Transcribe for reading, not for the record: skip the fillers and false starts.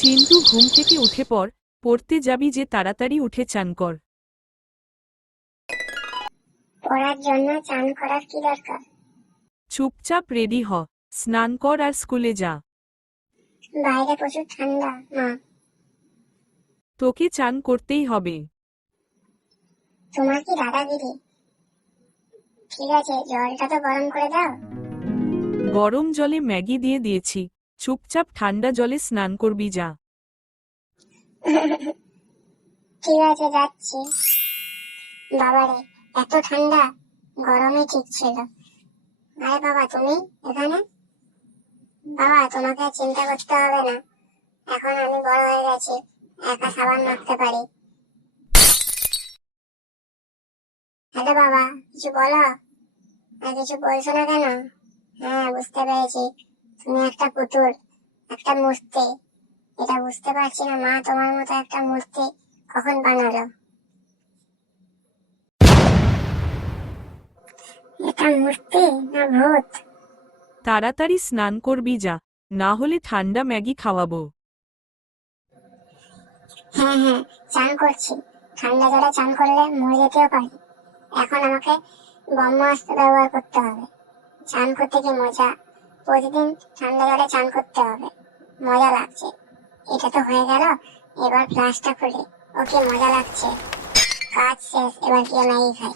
চিন্টু ঘুম থেকে উঠে পড়তে যাবি যে তাড়াতাড়ি উঠে চান কর। পড়ার জন্য চান করার কি দরকার? চুপচাপ রেডি হ, স্নান কর আর স্কুলে যা। বাইরে প্রচুর ঠান্ডা মা। তোকে চান করতেই হবে। তোমার কি দাদাগিরি? ঠিক আছে, জলটা তো গরম করে দাও। গরম জলে ম্যাগি দিয়ে দিয়েছি, চুপচাপ ঠান্ডা জলে স্নান করবি যা। ঠিক আছে, যাচ্ছি। বাবারে, এত ঠান্ডা! গরমে ঠিক ছিল। আরে বাবা, তুমি এখানে? বাবা, তোমাকে আর চিন্তা করতে হবে না, এখন আমি বড় হয়ে গেছি, একা সাবান মাখতে পারি। হ্যালো বাবা, কিছু বলো। আর কিছু বলছো না কেন? হ্যাঁ, বুঝতে পেরেছি, তুমি একটা পুতুল, একটা মূর্তি। এটা বুঝতে পারছি না মা, তোমার মতো একটা মূর্তি কখন বানালো? এটা মূর্তি না ভূত? তাড়াতাড়ি স্নান করবি যা, না হলে ঠান্ডা ম্যাগি খাওয়াবো। হ্যাঁ হ্যাঁ, চান করছি। ঠান্ডা জলে চান করলে মরে যেতেও পারি। এখন আমাকে ব্রহ্মাস্ত্র ব্যবহার করতে হবে। চান করতে কি মজা! প্রতিদিন ঠান্ডা জলে চান করতে হবে, মজা লাগছে। এটা তো হয়ে গেল, এবার ফ্লাশটা খুলি। ওকে, মজা লাগছে। কাজ শেষ, এবার গিয়ে ম্যাগি খাই।